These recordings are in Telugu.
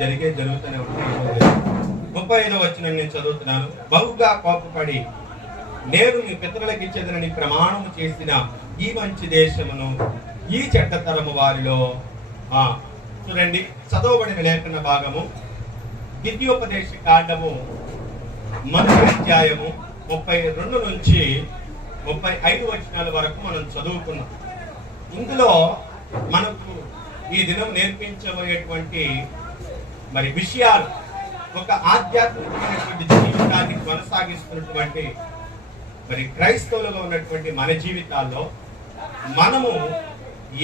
జరుగుతూనే ఉంటుంది. 35వ వచనం నేను చదువుతున్నాను. బహుగా కోపపడి నేను మీ పితరులకు ఇచ్చేదనని ప్రమాణము చేసిన ఈ మంచి దేశమును ఈ చెడ్డతరము వారిలో చూడండి, చదవబడిన లేఖన భాగము ద్వితీయోపదేశ కాండము మొదటి అధ్యాయము 32 నుంచి 35 వచనాల వరకు మనం చదువుకున్నాం. ఇందులో మనకు ఈ దినం నేర్పించబోయేటువంటి మరి విషయాలు ఒక ఆధ్యాత్మికమైనటువంటి జీవితాన్ని కొనసాగిస్తున్నటువంటి మరి క్రైస్తవులుగా ఉన్నటువంటి మన జీవితాల్లో మనము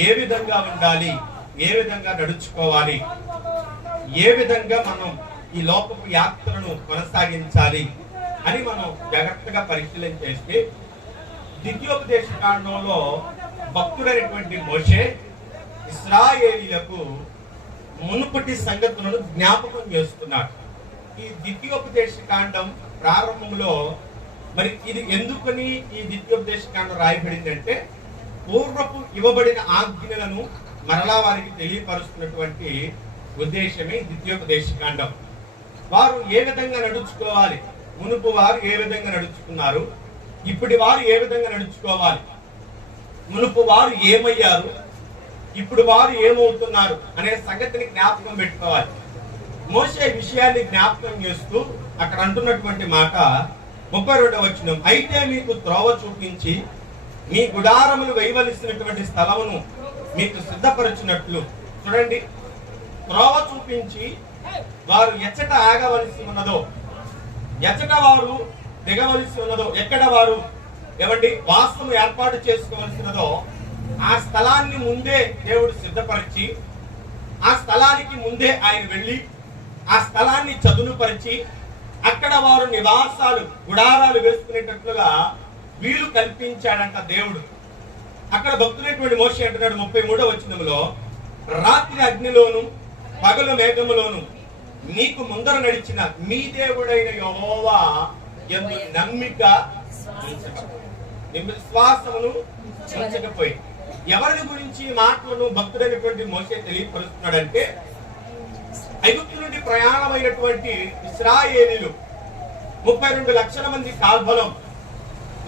ఏ విధంగా ఉండాలి, ఏ విధంగా నడుచుకోవాలి, ఏ విధంగా మనం ఈ లోకపు యాత్రను కొనసాగించాలి అని మనం జాగ్రత్తగా పరిశీలన చేస్తే ద్వితీయోపదేశ కాండంలో భక్తుడైనటువంటి మోషే ఇశ్రాయేలీయులకు మునుపటి సంగతులను జ్ఞాపకం చేస్తున్నాడు. ఈ ద్వితీయోపదేశ కాండం ప్రారంభంలో మరి ఇది ఎందుకని ఈ ద్వితీయోపదేశ కాండం రాయబడిందంటే పూర్వపు ఇవ్వబడిన ఆజ్ఞలను మరలా వారికి తెలియపరుస్తున్నటువంటి ఉద్దేశమే ద్వితీయోపదేశ కాండం. వారు ఏ విధంగా నడుచుకోవాలి, మునుపు వారు ఏ విధంగా నడుచుకున్నారు, ఇప్పటి వారు ఏ విధంగా నడుచుకోవాలి, మునుపు వారు ఏమయ్యారు, ఇప్పుడు వారు ఏమవుతున్నారు అనే సంగతిని జ్ఞాపకం పెట్టుకోవాలి. మోషే విషయాన్ని జ్ఞాపకం చేస్తూ అక్కడ అంటున్నటువంటి మాట 32వ వచనం, అయితే మీకు త్రోవ చూపించి మీ గుడారములు వేయవలసినటువంటి స్థలమును మీకు సిద్ధపరచినట్లు. చూడండి, త్రోవ చూపించి వారు ఎచ్చట ఆగవలసి ఉన్నదో, ఎచ్చట వారు దిగవలసి ఉన్నదో, ఎక్కడ వారు ఏమండి వాసము ఏర్పాటు చేసుకోవలసినదో ఆ స్థలాన్ని ముందే దేవుడు సిద్ధపరిచి ఆ స్థలానికి ముందే ఆయన వెళ్ళి ఆ స్థలాన్ని చదునుపరిచి అక్కడ వారు నివాసాలు గుడారాలు వేసుకునేటట్లుగా వీలు కల్పించాడంట దేవుడు. అక్కడ భక్తులైనటువంటి మోషే అంటున్నాడు 33వ వచనంలో, రాత్రి అగ్నిలోను పగలు మేఘములోను నీకు ముందర నడిచిన మీ దేవుడైన యెహోవా యందు నమ్మిక విశ్వాసమును ఉంచకపోయి. ఎవరి గురించి మాటలను భక్తుడైనటువంటి మోషే తెలియపరుస్తున్నాడంటే ఐగుప్తు నుండి ప్రయాణమైనటువంటి ఇశ్రాయేలీయులు 32 లక్షల మంది కాల్బలం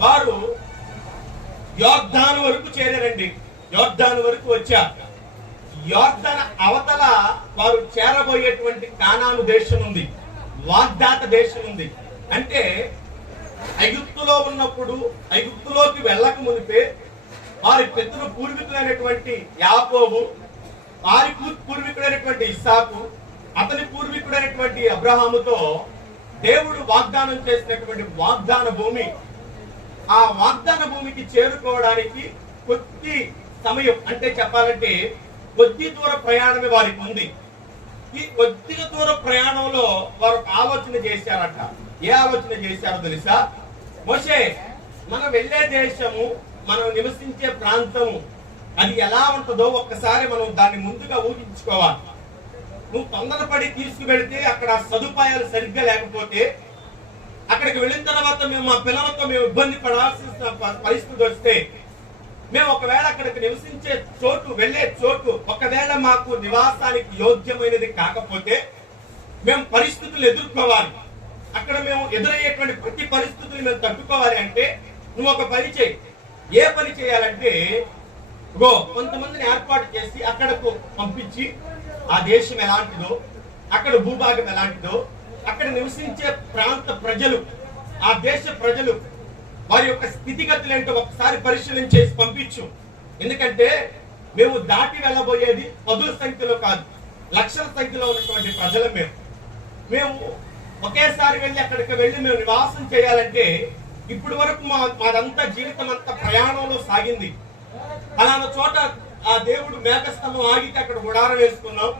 వారు యోర్దాను వరకు చేరారండి. యోర్దాను వరకు వచ్చారు. యోర్దాను అవతల వారు చేరబోయేటువంటి కానాను దేశం ఉంది, వాగ్దాత దేశం ఉంది. అంటే ఐగుప్తులో ఉన్నప్పుడు ఐగుప్తులోకి వెళ్ళక మునిపే వారి పితృ పూర్వీకులైనటువంటి యాకోబు, వారి పూర్వీకుడైనటువంటి ఇస్సాకు, అతని పూర్వీకుడైనటువంటి అబ్రహాముతో దేవుడు వాగ్దానం చేసినటువంటి వాగ్దాన భూమి, ఆ వాగ్దాన భూమికి చేరుకోవడానికి కొద్ది సమయం, అంటే చెప్పాలంటే కొద్ది దూర ప్రయాణమే వారికి ఉంది. ఈ కొద్ది దూర ప్రయాణంలో వారు ఆలోచన చేశారట. ఏ ఆలోచన చేశారో తెలుసా? మోషే, మనం వెళ్ళే దేశము, మనం నివసించే ప్రాంతము అది ఎలా ఉంటుందో ఒక్కసారి మనం దాన్ని ముందుగా ఊహించుకోవాలి. నువ్వు తొందరపడి తీసుకువెళితే అక్కడ సదుపాయాలు సరిగ్గా లేకపోతే అక్కడికి వెళ్ళిన తర్వాత మేము మా పిల్లలతో మేము ఇబ్బంది పడాల్సిన పరిస్థితి వస్తే, మేము ఒకవేళ అక్కడికి నివసించే చోటు వెళ్ళే చోటు ఒకవేళ మాకు నివాసానికి యోగ్యమైనది కాకపోతే మేము పరిస్థితులు ఎదుర్కోవాలి. అక్కడ మేము ఎదురయ్యేటువంటి ప్రతి పరిస్థితులు మేము తట్టుకోవాలి అంటే నువ్వు ఒక పని చేయి. ఏ పని చేయాలంటే కొంతమందిని ఏర్పాటు చేసి అక్కడకు పంపించి ఆ దేశం ఎలాంటిదో, అక్కడ భూభాగం ఎలాంటిదో, అక్కడ నివసించే ప్రాంత ప్రజలు, ఆ దేశ ప్రజలు వారి యొక్క స్థితిగతులు ఏంటో ఒకసారి పరిశీలన చేసి పంపించు. ఎందుకంటే మేము దాటి వెళ్ళబోయేది 10ల సంఖ్యలో కాదు, లక్షల సంఖ్యలో ఉన్నటువంటి ప్రజలు. మేము ఒకేసారి వెళ్ళి అక్కడికి వెళ్ళి మేము నివాసం చేయాలంటే ఇప్పుడు వరకు మాదంతా జీవితం అంతా ప్రయాణంలో సాగింది. అలాన చోట ఆ దేవుడు మేఘస్తంభం ఆగితే అక్కడ గుడారం వేసుకున్నాం,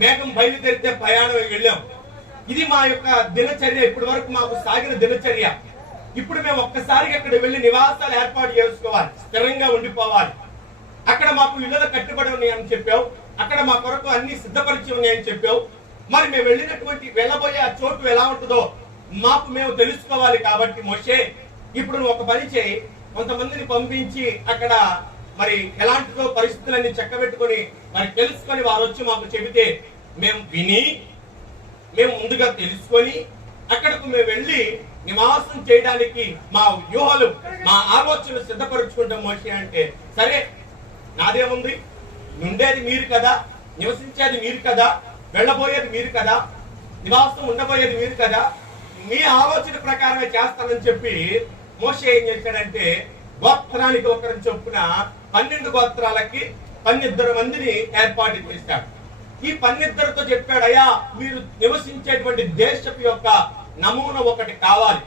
మేఘం బయలుదేరితే ప్రయాణం వెళ్ళాం. ఇది మా యొక్క దినచర్య, ఇప్పటి వరకు మాకు సాగిన దినచర్య. ఇప్పుడు మేము ఒక్కసారిగా అక్కడ వెళ్ళి నివాసాలు ఏర్పాటు చేసుకోవాలి, స్థిరంగా ఉండిపోవాలి. అక్కడ మాకు ఇళ్ళలో కట్టుబడి ఉన్నాయని చెప్పావు, అక్కడ మా కొరకు అన్ని సిద్ధపరిచి ఉన్నాయని చెప్పావు. మరి మేము వెళ్ళబోయే ఆ చోటు ఎలా ఉంటుందో మాకు మేము తెలుసుకోవాలి. కాబట్టి మోషే, ఇప్పుడు నువ్వు ఒక పని చేయి, కొంతమందిని పంపించి అక్కడ మరి ఎలాంటిదో పరిస్థితులన్నీ చక్కబెట్టుకొని మరి తెలుసుకొని వారు వచ్చి మాకు చెబితే మేము విని మేము ముందుగా తెలుసుకొని అక్కడకు మేము వెళ్ళి నివాసం చేయడానికి మా వ్యూహాలు మా ఆలోచనలు సిద్ధపరుచుకుంటాం మోషే అంటే, సరే నాదేముంది, ఉండేది మీరు కదా, నివసించేది మీరు కదా, వెళ్ళబోయేది మీరు కదా, నివాసం ఉండబోయేది మీరు కదా, మీ ఆలోచన ప్రకారమే చేస్తానని చెప్పి మోషే ఏం చేశాడంటే గోత్రానికి ఒకరిని చొప్పున 12 గోత్రాలకి 12 మందిని ఏర్పాటు చేశాడు. ఈ 12తో చెప్పాడు, అయ్యా మీరు నివసించేటువంటి దేశపు యొక్క నమూనా ఒకటి కావాలి,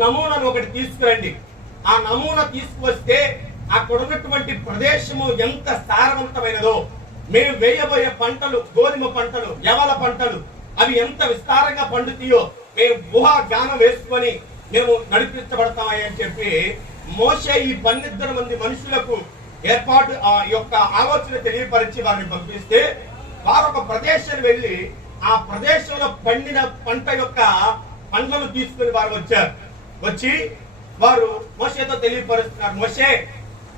నమూనాను ఒకటి తీసుకురండి. ఆ నమూనా తీసుకువస్తే అక్కడ ఉన్నటువంటి ప్రదేశము ఎంత సారవంతమైనదో, మేము వేయబోయే పంటలు, గోధుమ పంటలు, యవల పంటలు, అవి ఎంత విస్తారంగా పండుతాయో మేము గుహా జ్ఞానం వేసుకొని మేము నడిపించబడతామని చెప్పి మోషే ఈ 12 మంది మనుషులకు ఏర్పాటు ఆ యొక్క ఆలోచన తెలియపరిచి వారిని పంపిస్తే వారు ఒక ప్రదేశం వెళ్ళి ఆ ప్రదేశంలో పండిన పంట యొక్క పండ్లను తీసుకుని వారు వచ్చారు. వచ్చి వారు మోషేతో తెలియపరుస్తున్నారు, మోషే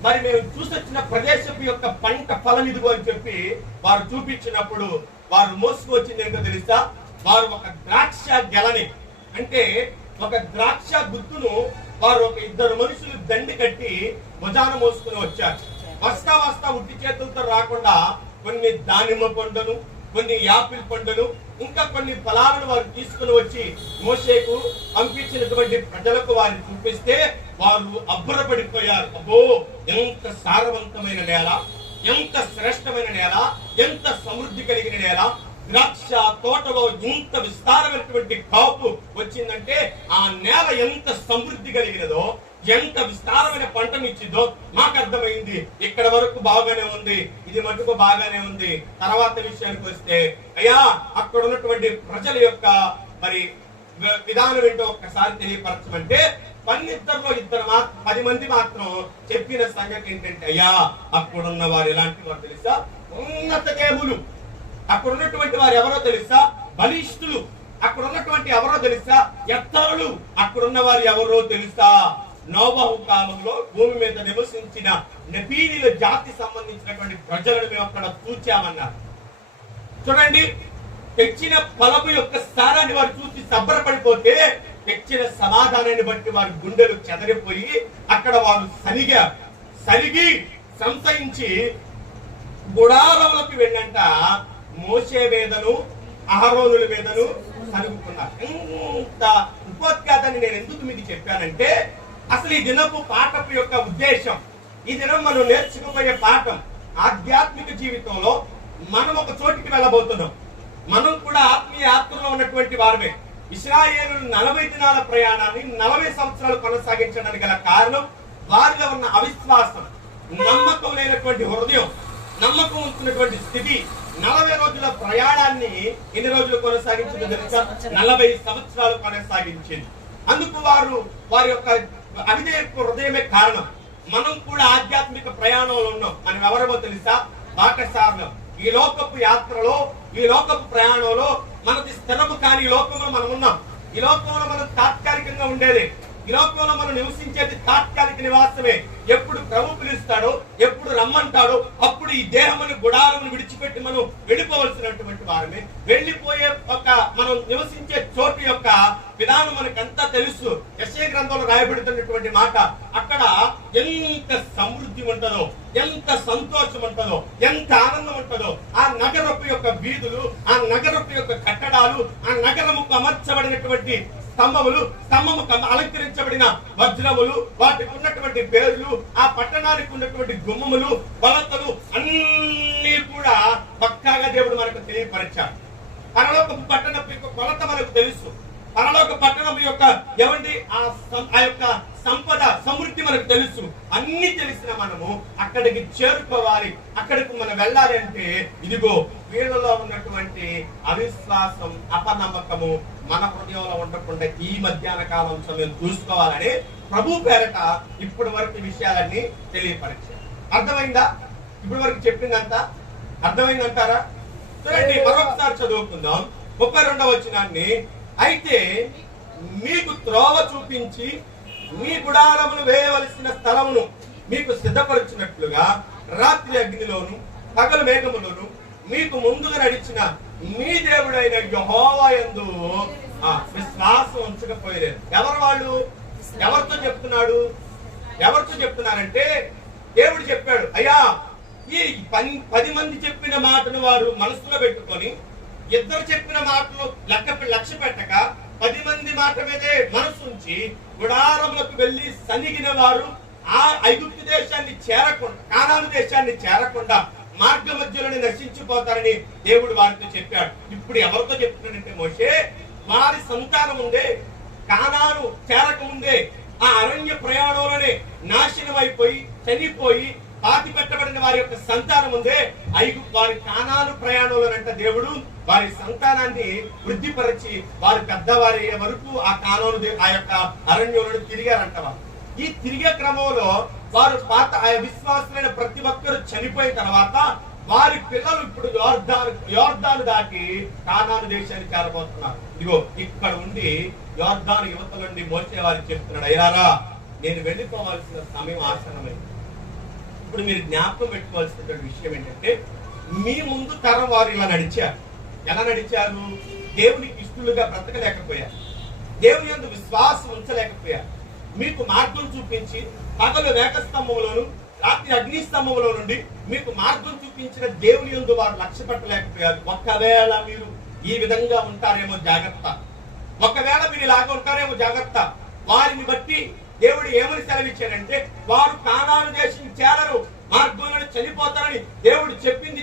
మరి మేము చూసొచ్చిన ప్రదేశం యొక్క పంట ఫలం ఇదిగో అని చెప్పి వారు చూపించినప్పుడు వారు మోసుకొచ్చింది ఏంటో తెలుసా, వారు ఒక ద్రాక్ష గెలని, అంటే ఒక ద్రాక్ష గుత్తును వారు ఒక 2 మనుషులు దండి కట్టి భుజాన మోసుకుని వచ్చారు. వస్తా వస్తా ఉట్టి చేతులతో రాకుండా కొన్ని దానిమ్మ పండును, కొన్ని యాపిల్ పండును, ఇంకా కొన్ని ఫలాలను వారు తీసుకుని వచ్చి మోషేకు పంపించినటువంటి ప్రజలకు వారిని చూపిస్తే వారు అబ్బురపడిపోయారు. అబ్బో, ఎంత సారవంతమైన నేల, ఎంత శ్రేష్టమైన నేల, ఎంత సమృద్ధి కలిగిన నేల, ద్రాక్ష తోటలో ఇంత విస్తారమైనటువంటి కాపు వచ్చిందంటే ఆ నేల ఎంత సమృద్ధి కలిగినదో, ఎంత విస్తారమైన పంటనిచ్చిందో మాకు అర్థమైంది. ఇక్కడ వరకు బాగానే ఉంది, ఇది మటుకు బాగానే ఉంది. తర్వాత విషయానికి వస్తే, అయ్యా అక్కడ ఉన్నటువంటి ప్రజల యొక్క మరి విధానం ఏంటో ఒక్కసారి తెలియపరచమంటే 12లో 10 మంది మాత్రం చెప్పిన సంగతి ఏంటంటే, అయ్యా అక్కడున్న వారు ఎలాంటి వారు తెలుసా, ఉన్నత దేవులు. అక్కడ ఉన్నటువంటి వారు ఎవరో తెలుసా, బలిష్ఠులు. అక్కడ ఉన్నటువంటి ఎవరో తెలుసా, ఎత్తరులు. అక్కడున్న వారు ఎవరో తెలుసా, నోబహు కాలంలో భూమి మీద నివసించిన నెఫీలీల జాతి సంబంధించినటువంటి ప్రజలను మేము అక్కడ చూచామన్నారు. చూడండి, తెచ్చిన ఫలము యొక్క సారాన్ని వారు చూసి సబ్బరపడిపోతే తెచ్చిన సమాధానాన్ని బట్టి వారి గుండెలు చెదరిపోయి అక్కడ వారు సరిగి సంశయించి గుడారంలోకి వెళ్ళంట మోషే మీదను అహరోనుల మీదను కలుగుతున్నారు. ఇంత ఉపోద్ఘాతాన్ని నేను ఎందుకు మీకు చెప్పానంటే, అసలు ఈ దినపు పాఠపు యొక్క ఉద్దేశం, ఈ దినం మనం నేర్చుకోబోయే పాఠం, ఆధ్యాత్మిక జీవితంలో మనం ఒక చోటికి వెళ్ళబోతున్నాం. మనం కూడా ఆత్మీయ యాత్రలో ఉన్నటువంటి వారమే. ఇశ్రాయేలు 40 దినాల ప్రయాణాన్ని 40 సంవత్సరాలు కొనసాగించడానికి గల కారణం వారిలో ఉన్న అవిశ్వాసం, నమ్మకం లేనటువంటి హృదయం, నమ్మకం ఉంటున్నటువంటి స్థితి. 40 రోజుల ప్రయాణాన్ని ఎన్ని రోజులు కొనసాగించింది తెలుసా, 40 సంవత్సరాలు కొనసాగించింది. అందుకు వారి యొక్క అవిధేయపు హృదయమే కారణం. మనం కూడా ఆధ్యాత్మిక ప్రయాణంలో ఉన్నాం. మనం ఎవరమో తెలుసా, బాటసారులం. ఈ లోకపు యాత్రలో, ఈ లోకపు ప్రయాణంలో మనది స్థిరము కాని లోకంలో మనం ఉన్నాం. ఈ లోకంలో మనం తాత్కాలికంగా ఉండేది, ఈ లోకంలో మనం నివసించేది తాత్కాలిక నివాసమే. ఎప్పుడు ప్రభు పిలుస్తాడో, ఎప్పుడు రమ్మంటాడో అప్పుడు ఈ దేహమును గుడారమును విడిచిపెట్టి మనం వెళ్ళిపోవలసినటువంటి వారమే. వెళ్ళిపోయే మనం నివసించే చోటు యొక్క విధానం మనకంతా తెలుసు. యెషయా గ్రంథంలో రాయబడుతున్నటువంటి మాట, అక్కడ ఎంత సమృద్ధి ఉంటుందో, ఎంత సంతోషం ఉంటుందో, ఎంత ఆనందం ఉంటుందో. ఆ నగరపు యొక్క వీధులు, ఆ నగరపు యొక్క కట్టడాలు, ఆ నగరముకు అమర్చబడినటువంటి స్తంభము అలంకరించబడిన వజ్రములు, వాటికి ఉన్నటువంటి పేర్లు, ఆ పట్టణానికి ఉన్నటువంటి గుమ్మములు, కొలతలు అన్ని కూడా పక్కాగా దేవుడు మనకు తెలియపరిచాడు. పరలోకపు పట్టణం యొక్క కొలత మనకు తెలుసు. పరలోక పట్టణం యొక్క ఏమండి ఆ యొక్క సంపద సమృద్ధి మనకు తెలుసు. అన్ని తెలిసిన మనము అక్కడికి చేరుకోవాలి. అక్కడికి మనం వెళ్ళాలి అంటే ఇదిగో వీళ్ళలో ఉన్నటువంటి అవిశ్వాసం, అపనమ్మకము మన హృదయంలో ఉండకుండా ఈ మధ్యాహ్న కాలం సమయం చూసుకోవాలని ప్రభు పేరట ఇప్పటి వరకు విషయాలన్నీ తెలియపరిచారు. అర్థమైందా? ఇప్పటి వరకు చెప్పిందంతా అర్థమైందంటారా? చూడండి, మరొకసారి చదువుకుందాం 32వ వచనాన్ని. అయితే మీకు త్రోవ చూపించి మీ గుడారమును వేయవలసిన స్థలమును మీకు సిద్ధపరచినట్లుగా రాత్రి అగ్నిలోను పగలు మేఘములోను మీకు ముందుగా నడిచిన మీ దేవుడైన యెహోవా యందు విశ్వాసం ఉంచకపోయారు. ఎవరు వాళ్ళు? ఎవరితో చెప్తున్నాడు? ఎవరితో చెప్తున్నారంటే దేవుడు చెప్పాడు, అయ్యా ఈ 10 మంది చెప్పిన మాటను వారు మనసులో పెట్టుకొని, ఇద్దరు చెప్పిన మాటలు లక్ష్య పెట్టక 10 మంది మాట మీదే మనసు ఉంచి గుడారంలోకి వెళ్లి సనిగిన వారు ఆ ఐగుప్తు దేశాన్ని చేరకుండా, కానాను దేశాన్ని చేరకుండా మార్గ మధ్యలోనే నశించిపోతారని దేవుడు వారితో చెప్పాడు. ఇప్పుడు ఎవరితో చెప్తున్నాడంటే మోషే వారి సంతానం ఉందే, కానాను చేరక ముందే ఆ అరణ్య ప్రయాణంలోనే నాశనం అయిపోయి చనిపోయి పాతి పెట్టబడిన వారి యొక్క సంతానం ఉందే, వారి కానాను ప్రయాణంలోనంట దేవుడు వారి సంతానాన్ని వృద్ధిపరిచి వారి పెద్దవారి వరకు ఆ కానాను ఆ యొక్క అరణ్యంలో తిరిగారంట. ఈ తిరిగే క్రమంలో వారు పాత విశ్వాసులైన ప్రతి ఒక్కరు చనిపోయిన తర్వాత వారి పిల్లలు ఇప్పుడు యోర్దాను దాటి కానాను దేశానికి చేరబోతున్నారు. ఇదిగో ఇక్కడ ఉండి యోర్దాను యువతల నుండి మోసే వారికి చెప్తున్నాడు, అయ్యారా నేను వెళ్ళిపోవాల్సిన సమయం ఆసన్నమైంది. ఇప్పుడు మీరు జ్ఞాపకం పెట్టుకోవాల్సినటువంటి విషయం ఏంటంటే, మీ ముందు తరం వారు ఇలా నడిచారు. ఎలా నడిచారు? దేవునికి ఇష్టలుగా బ్రతకలేకపోయారు, దేవుని యందు విశ్వాసం ఉంచలేకపోయారు. మీకు మార్గం చూపించి పగలు మేఘస్తంభంలోను రాత్రి అగ్నిస్తంభంలో నుండి మీకు మార్గం చూపించిన దేవుని యందు వారు లక్ష్య పెట్టలేకపోయారు. ఒకవేళ మీరు ఈ విధంగా ఉంటారేమో జాగ్రత్త, ఒకవేళ మీరు ఇలాగ ఉంటారేమో జాగ్రత్త. వారిని బట్టి దేవుడు ఏమని సెలవిచ్చాడంటే, వారు కానాను దేశం చేరరు, మార్గంలో చనిపోతారని దేవుడు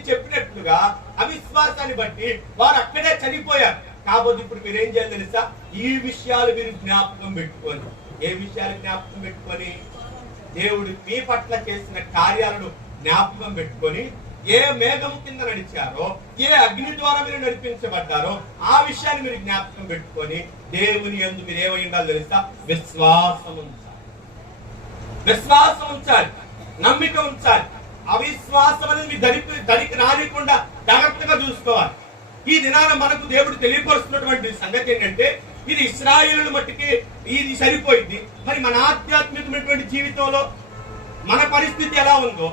చెప్పినట్లుగా అవిశ్వాసాన్ని బట్టి వారు అక్కడే చనిపోయారు. కాబట్టి ఇప్పుడు మీరు ఏం చేయాలి తెలుసా? ఈ విషయాలు మీరు జ్ఞాపకం పెట్టుకోండి. ఏ విషయాలు జ్ఞాపకం పెట్టుకొని? దేవుడు మీ పట్ల చేసిన కార్యాలను జ్ఞాపకం పెట్టుకొని, ఏ మేఘం కింద నడిచారో, ఏ అగ్ని ద్వారా మీరు నడిపించబడ్డారో ఆ విషయాన్ని మీరు జ్ఞాపకం పెట్టుకొని దేవుని యందు మీరు ఏమై ఉండాలి తెలుసా? విశ్వాసం ఉంచాలి, విశ్వాసం ఉంచాలి, నమ్మిక ఉంచాలి. అవిశ్వాసం అనేది మీ దరికి రానికుండా జాగ్రత్తగా చూసుకోవాలి. ఈ దినాన మనకు దేవుడు తెలియపరుస్తున్నటువంటి సంగతి ఏంటంటే, ఇది ఇశ్రాయేలు మట్టికి ఇది సరిపోయింది. మరి మన ఆధ్యాత్మికమైనటువంటి జీవితంలో మన పరిస్థితి ఎలా ఉందో,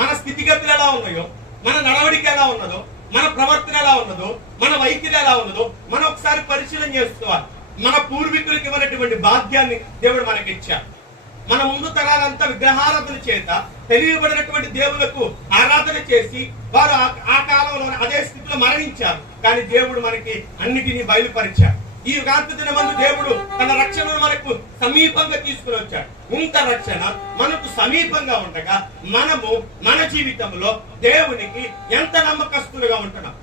మన స్థితిగతులు ఎలా ఉన్నాయో, మన నడవడిక ఎలా ఉన్నదో, మన ప్రవర్తన ఎలా ఉన్నదో, మన వైఖరి ఎలా ఉన్నదో మనం ఒకసారి పరిశీలన చేసుకోవాలి. మన పూర్వీకులకి ఇవ్వనటువంటి భాగ్యాన్ని దేవుడు మనకి ఇచ్చారు. మన ముందు తరాలంతా విగ్రహారాధన చేత తెలియబడినటువంటి దేవులకు ఆరాధన చేసి వారు ఆ కాలంలో అదే స్థితిలో మరణించారు. కానీ దేవుడు మనకి అన్నిటినీ బయలుపరిచాడు. ఈ యుగాంత దినమందు దేవుడు తన రక్షణను మనకు సమీపంగా తీసుకుని వచ్చాడు. ఇంత రక్షణ మనకు సమీపంగా ఉండగా మనము మన జీవితంలో దేవునికి ఎంత నమ్మకస్తులుగా ఉంటున్నాం?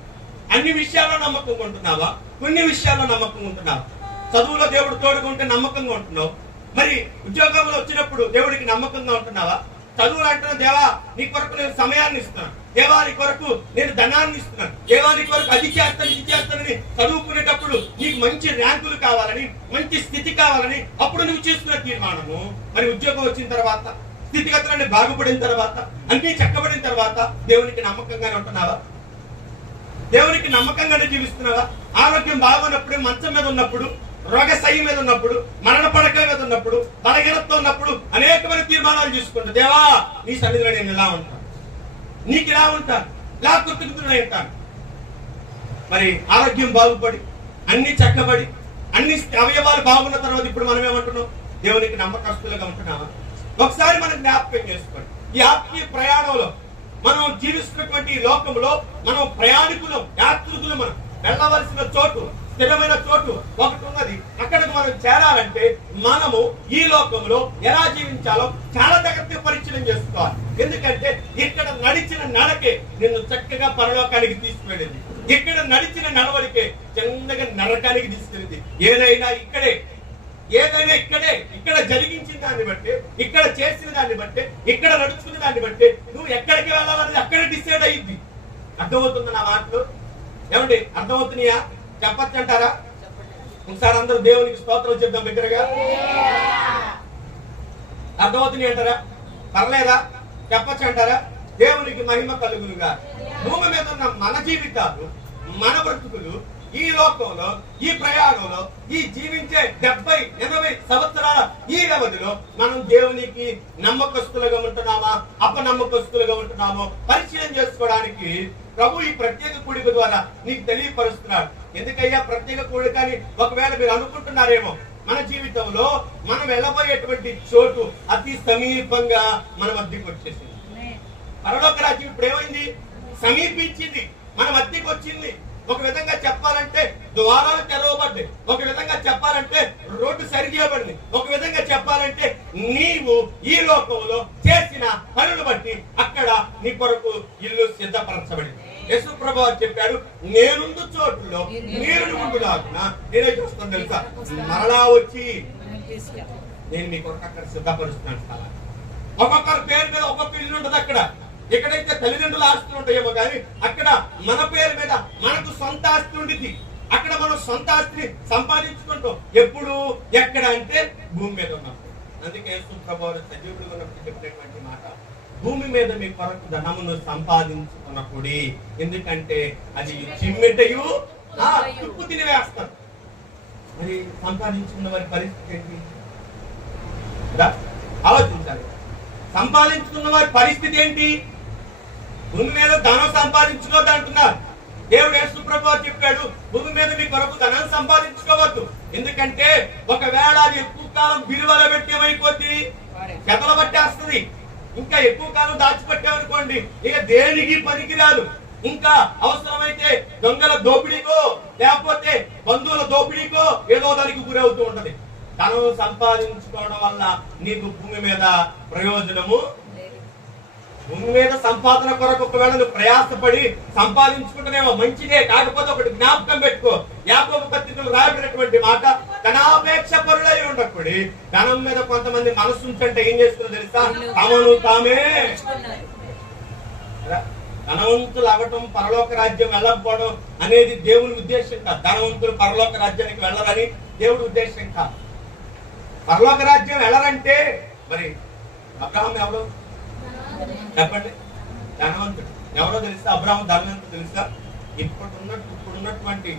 అన్ని విషయాల్లో నమ్మకంగా ఉంటున్నావా? కొన్ని విషయాల్లో నమ్మకంగా ఉంటున్నావా? చదువులో దేవుడు తోడుగా ఉంటే నమ్మకంగా ఉంటున్నావు. మరి ఉద్యోగంలో వచ్చినప్పుడు దేవుడికి నమ్మకంగా ఉంటున్నావా? చదువులు అంటున్నా, దేవా నీ కొరకు నేను సమయాన్ని ఇస్తున్నాను, దేవా నీ కొరకు నేను ధనాన్ని ఇస్తున్నాను, దేవా నీ కొరకు అది చేస్తాను ఇది చేస్తానని చదువుకునేటప్పుడు నీకు మంచి ర్యాంకులు కావాలని, మంచి స్థితి కావాలని అప్పుడు నువ్వు చేసుకున్న తీర్మానము, మరి ఉద్యోగం వచ్చిన తర్వాత, స్థితిగతులన్నీ బాగుపడిన తర్వాత, అన్ని చక్కబడిన తర్వాత దేవునికి నమ్మకంగానే ఉంటున్నావా? దేవునికి నమ్మకంగానే జీవిస్తున్నావా? ఆరోగ్యం బాగున్నప్పుడు, మంచం మీద ఉన్నప్పుడు, రోగశయ్య మీద ఉన్నప్పుడు, మరణ పడకల మీద ఉన్నప్పుడు, బలహీనతతో ఉన్నప్పుడు అనేకమైన తీర్మానాలు తీసుకుంటా, దేవా నీ సన్నిధిలో నేను ఇలా ఉంటాను, నీకు ఇలా ఉంటాను, ఇలా కృతజ్ఞుడై ఉంటాను. మరి ఆరోగ్యం బాగుపడి, అన్ని చక్కబడి, అన్ని అవయవాలు బాగున్న తర్వాత ఇప్పుడు మనం ఏమంటున్నాం? దేవునికి నమ్మకస్తులుగా ఉంటున్నామా? ఒకసారి మనం జ్ఞాపకం చేసుకోండి. ఈ ఆత్మీయ ప్రయాణంలో మనం జీవిస్తున్నటువంటి లోకంలో మనం ప్రయాణికులం, యాత్రికులం. మనం వెళ్ళవలసిన చోటు, స్థిరమైన చోటు ఒకటి ఉన్నది. అక్కడికి మనం చేరాలంటే మనము ఈ లోకంలో ఎలా జీవించాలో చాలా జాగ్రత్తగా పరిశీలన చేసుకోవాలి. ఎందుకంటే ఇక్కడ నడిచిన నడకే నిన్ను చక్కగా పరలోకానికి తీసుకువెళ్ళింది. ఇక్కడ నడిచిన నడవడికే చిన్నగా నరకానికి తీసుకెళ్ళింది. ఏదైనా ఇక్కడే, ఇక్కడ జరిగించిన దాన్ని బట్టి, ఇక్కడ చేసిన దాన్ని బట్టి, ఇక్కడ నడుచుకున్న దాన్ని బట్టి నువ్వు ఎక్కడికి వెళ్ళాలనేది అక్కడే డిసైడ్ అయ్యింది. అర్థమవుతుంది నా మాటలు? ఏమండి అర్థమవుతున్నాయా? చెప్పచ్చు అంటారా? ఒకసారి అందరూ దేవునికి స్తోత్రం చెప్దాం బిగ్గరగా. అర్థమవుతున్నాయి అంటారా? పర్లేదా? చెప్పచ్చు అంటారా? దేవునికి మహిమ కలుగునుగా. భూమి మీద ఉన్న మన జీవితాలు, మన బ్రతుకులు, ఈ లోకంలో, ఈ ప్రయాణంలో, ఈ జీవించే 70-80 సంవత్సరాల ఈ వ్యవధిలో మనం దేవునికి నమ్మకస్తులుగా ఉంటున్నామా, అపనమ్మకస్తులుగా ఉంటున్నామో పరిశీలన చేసుకోవడానికి ప్రభు ఈ ప్రత్యేక కూడిక ద్వారా నీకు తెలియపరుస్తున్నాడు. ఎందుకయ్యా ప్రత్యేక కూడిక అని ఒకవేళ మీరు అనుకుంటున్నారేమో, మన జీవితంలో మనం వెళ్ళబోయేటువంటి చోటు అతి సమీపంగా మన మధ్యకి వచ్చేసింది. పరలోక రాజ్యం ఇప్పుడు ఏమైంది? సమీపించింది, మన మధ్యకి వచ్చింది. ఒక విధంగా చెప్పాలంటే ద్వారాలు తెరవబడ్డాయి, ఒక విధంగా చెప్పాలంటే రోడ్డు సరిచేయబడింది, ఒక విధంగా చెప్పాలంటే నీవు ఈ లోకంలో చేసిన పనులు బట్టి అక్కడ నీ కొరకు ఇల్లు సిద్ధపరచబడింది. యేసు ప్రభువు చెప్పాడు, నేనుండు చోటులో మీరు ఉండులాగున నేనే చూస్తాను తెలుసా, మరలా వచ్చి నేను మీ కొరకు అక్కడ సిద్ధపరుస్తున్నాను స్థలాన్ని. ఒక్కొక్కరి పేరు మీద ఒక్కొక్క ఇల్లు ఉంటుంది అక్కడ. ఎక్కడైతే తల్లిదండ్రుల ఆస్తులు ఉంటాయేమో కానీ అక్కడ మన పేరు మీద మనకు సొంత ఆస్తి ఉండిద్ది. అక్కడ మనం సొంత ఆస్తిని సంపాదించుకుంటాం. ఎప్పుడు ఎక్కడ అంటే భూమి మీద ఉన్నప్పుడు. అందుకే యేసు ప్రభువు సజీవుడు ఉన్నప్పుడు చెప్పినటువంటి మాట, భూమి మీద మీ కొరకు ధనమును సంపాదించుకున్నప్పుడు, ఎందుకంటే అది చిమ్మెటయు తుప్పు తినివేస్తారు. మరి సంపాదించుకున్న వారి పరిస్థితి ఏంటి ఆలోచించాలి. సంపాదించుకున్న వారి పరిస్థితి ఏంటి? భూమి మీద ధనం సంపాదించుకోవద్దు అంటున్నారు. దేవుడు యేసు ప్రభువు చెప్పాడు, భూమి మీద మీ కొరకు ధనం సంపాదించుకోవద్దు. ఎందుకంటే ఒకవేళ అది ఎక్కువ కాలం విలువల పెట్టేమైపోద్ది, చెదల పట్టేస్తుంది. ఇంకా ఎక్కువ కాలం దాచిపెట్టామనుకోండి, ఇక దేనికి పనికిరాదు. ఇంకా అవసరమైతే దొంగల దోపిడీకో లేకపోతే బంధువుల దోపిడీకో ఏదో దానికి గురవుతూ ఉంటది. ధనం సంపాదించుకోవడం వల్ల నీకు భూమి మీద ప్రయోజనము. భూమి మీద సంపాదన కొరకు ఒకవేళ నువ్వు ప్రయాసపడి సంపాదించుకుంటేనేమో మంచిదే. కాకపోతే ఒకటి జ్ఞాపకం పెట్టుకో, యాకోబు పత్రికలో రాయబడినటువంటి మాట, ధనాపేక్ష పరులై ఉండకూడి ధనం మీద కొంతమంది మనసు ఉంచంటే ఏం చేస్తుందో తెలుసా, తమను తామే ధనవంతులు అవ్వటం, పరలోక రాజ్యం వెళ్ళకపోవడం అనేది దేవుని ఉద్దేశం కాదు. ధనవంతులు పరలోక రాజ్యానికి వెళ్ళరని దేవుడి ఉద్దేశం కాదు. పరలోక రాజ్యం వెళ్ళరంటే మరి అబ్రహాం ఎవరు చెప్పండి? ధనవంతుడు. ఎవరో తెలుసా? అబ్రహాం ధనవంతుడు తెలుసా? ఇప్పుడున్నటువంటి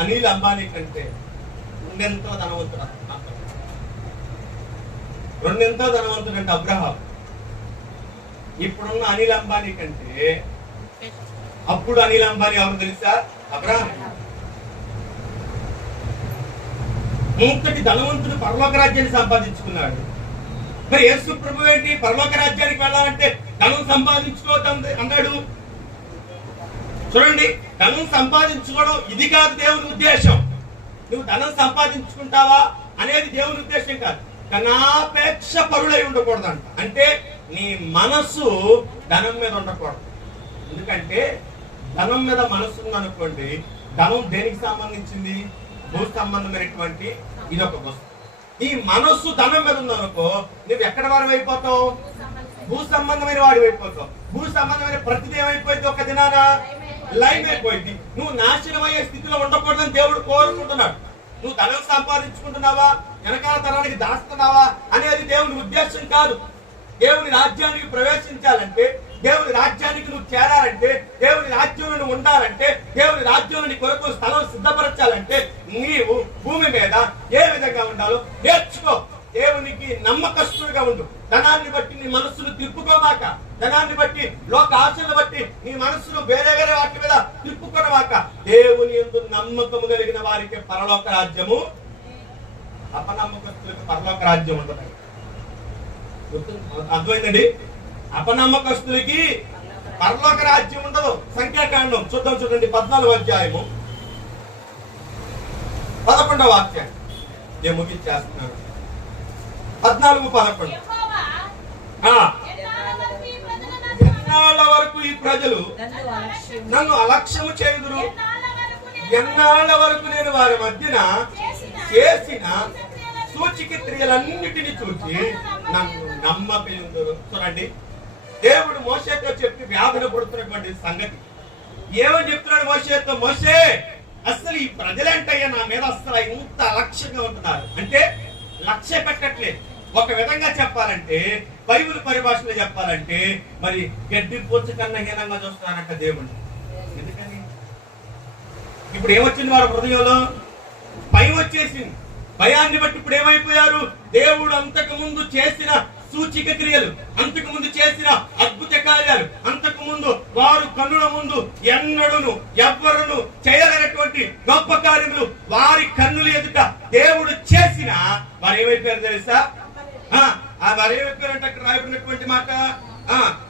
అనిల్ అంబానీ కంటే రెండెంతో ధనవంతుడు. రెండెంతో ధనవంతుడు అంటే అబ్రహాం. ఇప్పుడున్న అనిల్ అంబానీ కంటే అప్పుడు అనిల్ అంబానీ ఎవరు తెలుసా? అబ్రహాం. ఇంతటి ధనవంతుడు పరలోక రాజ్యాన్ని సంపాదించుకున్నాడు. మరి యేసు ప్రభువు ఏంటి? పరలోక రాజ్యానికి వెళ్ళాలంటే ధనం సంపాదించుకోవద్దు అన్నాడు. చూడండి, ధనం సంపాదించుకోవడం ఇది కాదు దేవుని ఉద్దేశం. నువ్వు ధనం సంపాదించుకుంటావా అనేది దేవుని ఉద్దేశం కాదు. ధనాపేక్ష పరులై ఉండకూడదంట. అంటే నీ మనసు ధనం మీద ఉండకూడదు. ఎందుకంటే ధనం మీద మనసు ఉందనుకోండి, ధనం దేనికి సంబంధించింది? భూ సంబంధమైనటువంటి ఇదొక వస్తువు. ఈ మనస్సు ధనం మీద ఉందనుకో, నువ్వు ఎక్కడ వాడు అయిపోతావు? భూ సంబంధమైన వాడు అయిపోతావు. భూ సంబంధమైన ప్రతిదీ ఏమైపోయింది? ఒక దినాన లైన్ అయిపోయింది. నువ్వు నాశనం అయ్యే స్థితిలో ఉండకూడదని దేవుడు కోరుకుంటున్నాడు. నువ్వు ధనం సంపాదించుకుంటున్నావా, వెనకాల తరానికి దాస్తున్నావా అనేది దేవుని ఉద్దేశం కాదు. దేవుని రాజ్యానికి ప్రవేశించాలంటే, దేవుని రాజ్యానికి నువ్వు చేరాలంటే, దేవుని రాజ్యంలో నువ్వు ఉండాలంటే, దేవుని రాజ్యంలో నీ కొరకు స్థలం సిద్ధపరచాలంటే నీవు భూమి మీద ఏ విధంగా ఉండాలో నేర్చుకో. దేవునికి నమ్మకస్తుడిగా ఉండు. ధనాన్ని బట్టి నీ మనస్సును తిప్పుకోమాక. ధనాన్ని బట్టి లోక ఆశలను బట్టి నీ మనస్సును వేరే వేరే వాటి మీద తిప్పుకోనమాక. దేవుని యందు నమ్మకము కలిగిన వారికి పరలోక రాజ్యము, అపనమ్మకస్తులకు పరలోక రాజ్యం ఉండదు. అర్థమైందండి? అపనమ్మకస్తులకి పరలోక రాజ్యం ఉండదు. సంఖ్యాకాండం చూద్దాం, చూడండి 14వ అధ్యాయము 11వ వాక్యం. నేను ముగించేస్తున్నాను. 14:11. ఎన్నాళ్ళ వరకు ఈ ప్రజలు నన్ను అలక్ష్యము చేయుదురు, ఎన్నాళ్ళ వరకు నేను వారి మధ్యన చేసిన సూచిక క్రియలన్నిటిని చూసి నన్ను నమ్మకయుందురు. చూడండి, దేవుడు మోషేతో చెప్పి వ్యాధులు పడుతున్నటువంటి సంగతి ఏమని చెప్తున్నాడు మోషేతో? మోషే, అసలు ఈ ప్రజలేంటయ్యా నా మీద అసలు ఇంత అలక్ష్యంగా ఉంటున్నారు అంటే లక్ష్య పెట్టట్లేదు. ఒక విధంగా చెప్పాలంటే, బైబిల్ పరిభాషలో చెప్పాలంటే మరి గడ్డి పూచ కన్నా హీనంగా చూస్తున్నారంట దేవుడు. ఎందుకని? ఇప్పుడు ఏమొచ్చింది వారి హృదయంలో? భయం వచ్చేసింది. భయాన్ని బట్టి ఇప్పుడు ఏమైపోయారు? దేవుడు అంతకు ముందు చేసిన సూచిక క్రియలు, అంతకు ముందు చేసిన అద్భుత కార్యాలు, అంతకు ముందు వారు కన్నుల ముందు ఎన్నడూను ఎవ్వరును చేయలేనటువంటి గొప్ప కార్యములు వారి కన్నుల ఎదుట దేవుడు చేసిన వారు ఏమైపోయారు తెలుసా? వారు ఏమైపోయారంటే అక్కడ రాయబడినటువంటి మాట,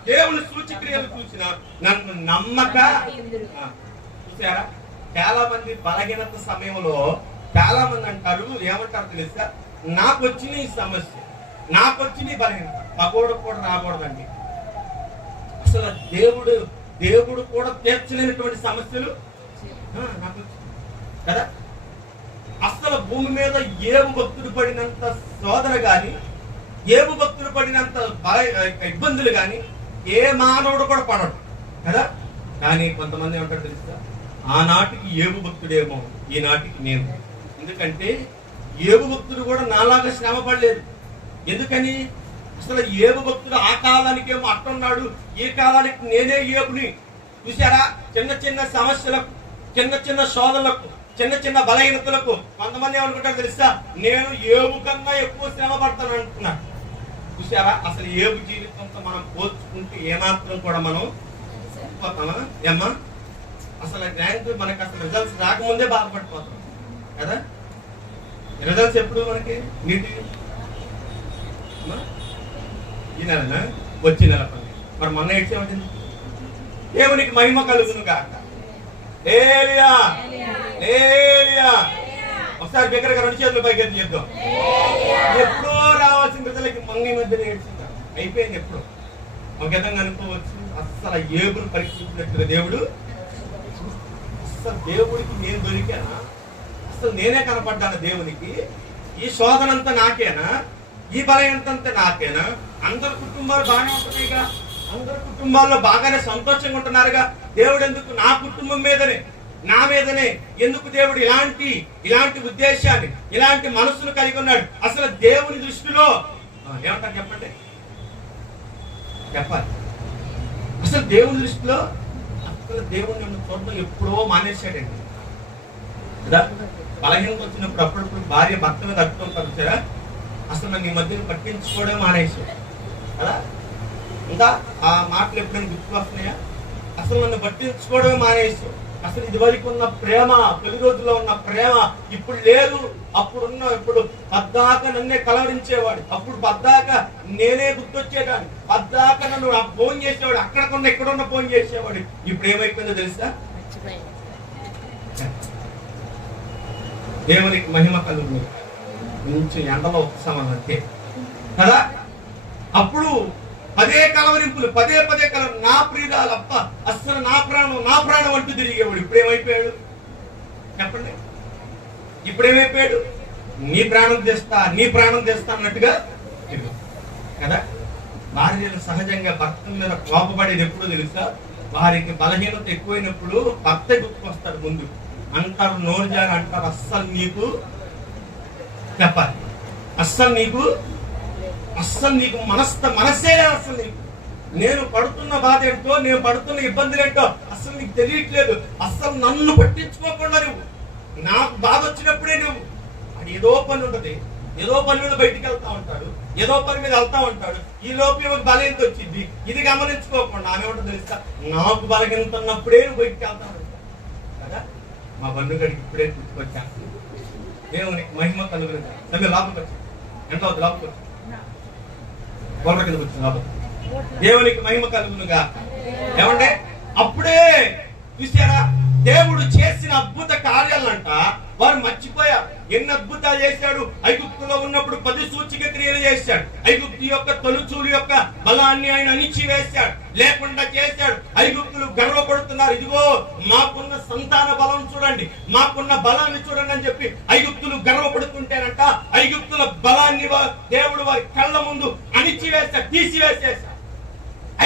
దేవుని సూచక్రియలు చూసిన నన్ను నమ్మక. చూసారా, చాలా మంది బలహీనత సమయంలో చాలా మంది అంటారు, ఏమంటారు తెలుసా? నాకు వచ్చిన ఈ సమస్య, నాకు వచ్చిన ఈ బలహీనత పగోడు కూడా రాకూడదండి. అసలు దేవుడు కూడా తీర్చలేనటువంటి సమస్యలు నాకు కదా. అసలు భూమి మీద ఏబు భక్తుడు పడినంత శోధన గాని, ఏబు భక్తుడు పడినంత ఇబ్బందులు గాని ఏ మానవుడు కూడా పడడు కదా. కానీ కొంతమంది ఏమంటారు తెలుసా? ఆనాటికి ఏబు భక్తుడేమో, ఈనాటికి నేను. ఎందుకంటే ఏబు భక్తుడు కూడా నాలాగా శ్రమ పడలేదు. ఎందుకని? అసలు ఏబు భక్తుడు ఆ కాలానికేమో అట్టున్నాడు, ఈ కాలానికి నేనే ఏబుని. చూసారా, చిన్న చిన్న సమస్యలకు, చిన్న చిన్న శోధనలకు, చిన్న చిన్న బలహీనతలకు కొంతమంది ఏమనుకుంటారు తెలుసా? నేను ఏబు కన్నా ఎక్కువ శ్రమ పడతాను అంటున్నాను. చూసారా, అసలు ఏబు జీవితంతో మనం పోల్చుకుంటే ఏమాత్రం కూడా మనం ఏమ్మా అసలు ర్యాంక్ మనకి అసలు రిజల్ట్స్ రాకముందే బాధపడిపోతాం కదా. రిజల్ట్స్ ఎప్పుడు మనకి నీటి ఈ నెలనా వచ్చే నెల పని. మరి మొన్న ఏడ్చేమంటుంది, దేవునికి మహిమ కలుగును గాక. ఏలియా ఏలియా ఒకసారి దగ్గరగా 2 చేతులు పైకి చెప్దాం. ఎప్పుడో రావాల్సిన ప్రజలకి మంగ మధ్యన ఏడ్చుంటారు, అయిపోయింది ఎప్పుడు. ఒక విధంగా అనుకోవచ్చు, అస్సలు ఏబును పరీక్షించినట్టుగా దేవుడు. అస్సలు దేవుడికి నేను దొరికానా? అసలు నేనే కనపడ్డాను దేవునికి? ఈ శోధనంతా నాకేనా? ఈ బలహీనత నాకేనా? అందరు కుటుంబాలు బాగానే ఉంటున్నాయిగా, అందరు కుటుంబాల్లో బాగానే సంతోషంగా ఉంటున్నారుగా. దేవుడు ఎందుకు నా కుటుంబం మీదనే, నా మీదనే ఎందుకు దేవుడు ఇలాంటి ఉద్దేశాన్ని, ఇలాంటి మనసును కలిగి ఉన్నాడు? అసలు దేవుని దృష్టిలో ఏమంటారు చెప్పండి, చెప్పాలి. అసలు దేవుని దృష్టిలో అసలు దేవుని చూడడం ఎప్పుడో మానేశాడండి కదా. బలహీనత వచ్చినప్పుడు అప్పుడప్పుడు భార్య భర్త మీద అట్టుకుంటారు సరే, అసలు నన్ను ఈ మధ్యన పట్టించుకోవడం మానేశాడు కదా. ఇంకా ఆ మాటలు ఎప్పుడైనా గుర్తుకొస్తున్నాయా? అసలు నన్ను పట్టించుకోవడమే మానేశాడు. అసలు ఇది వరకు ఉన్న ప్రేమ, తొలి రోజుల్లో ఉన్న ప్రేమ ఇప్పుడు లేదు. ఇప్పుడు పద్దాక నన్నే కలవరించేవాడు, అప్పుడు పద్దాక నేనే గుర్తొచ్చేవాడు, పద్దాక నన్ను ఫోన్ చేసేవాడు, అక్కడకున్న ఎక్కడున్న ఫోన్ చేసేవాడు. ఇప్పుడు ఏమైపోయిందో తెలుసా? దేవునికి మహిమ కలుగు. కొంచెం ఎండలో ఉపశమనం అంతే కదా. అప్పుడు పదే కలవరింపులు, పదే కలవరి. నా ప్రియురాలు అప్ప అస్సలు నా ప్రాణం అంటూ తిరిగేవాడు. ఇప్పుడేమైపోయాడు చెప్పండి? ఇప్పుడేమైపోయాడు? నీ ప్రాణం తెస్తా అన్నట్టుగా కదా. భార్యలు సహజంగా భర్త మీద కోపపడేది ఎప్పుడు తెలుసా? వారికి బలహీనత ఎక్కువైనప్పుడు భర్త గుర్తుకొస్తాడు ముందు. అంటారు, నోరు జారి అంటారు, అస్సలు నీకు చెప్పాలి, అస్సలు నీకు మనస్సే అసలు నీకు నేను పడుతున్న బాధ ఏంటో, నేను పడుతున్న ఇబ్బందులు ఏంటో అసలు నీకు తెలియట్లేదు. అస్సలు నన్ను పట్టించుకోకుండా నువ్వు, నాకు బాధ వచ్చినప్పుడే నువ్వు. అది ఏదో పని ఉంటుంది, ఏదో పని మీద బయటికి వెళ్తా ఉంటాడు, ఏదో పని మీద వెళ్తా ఉంటాడు. ఈ లోపు బలహీనత వచ్చింది, ఇది గమనించుకోకుండా ఆమె ఉంటుంది తెలుసా? నాకు బలహీనత ఉన్నప్పుడే నువ్వు బయటికి వెళ్తా ఉంటాడు కదా. మా బంధుగడికి ఇప్పుడే గుర్తుకొచ్చాను. దేవునికి మహిమ కలుగుతుంది. సరే లోపలికి వచ్చి ఎంత అవుతుంది, లోపలికి వచ్చి గోడ కింద వచ్చింది లోపల. దేవునికి మహిమ కలుగునుగా. ఏమంటే అప్పుడే చూసారా దేవుడు చేసిన అద్భుత కార్యాలంట వారు మర్చిపోయారు. ఎన్ని అద్భుతాలు చేశాడు. ఐగుప్తులో ఉన్నప్పుడు 10 సూచిక క్రియలు చేశాడు. ఐగుప్తు యొక్క తొలుచూలు యొక్క బలాన్ని ఆయన అణిచివేశాడు, లేకుండా చేశాడు. ఐగుప్తులు గర్వపడుతున్నారు, ఇదిగో మాకున్న సంతాన బలం చూడండి, మాకున్న బలాన్ని చూడండి అని చెప్పి ఐగుప్తులు గర్వపడుతుంటేనంట ఐగుప్తుల బలాన్ని దేవుడు వారి కళ్ళ ముందు అణిచివేశాడు, తీసివేసేశాడు.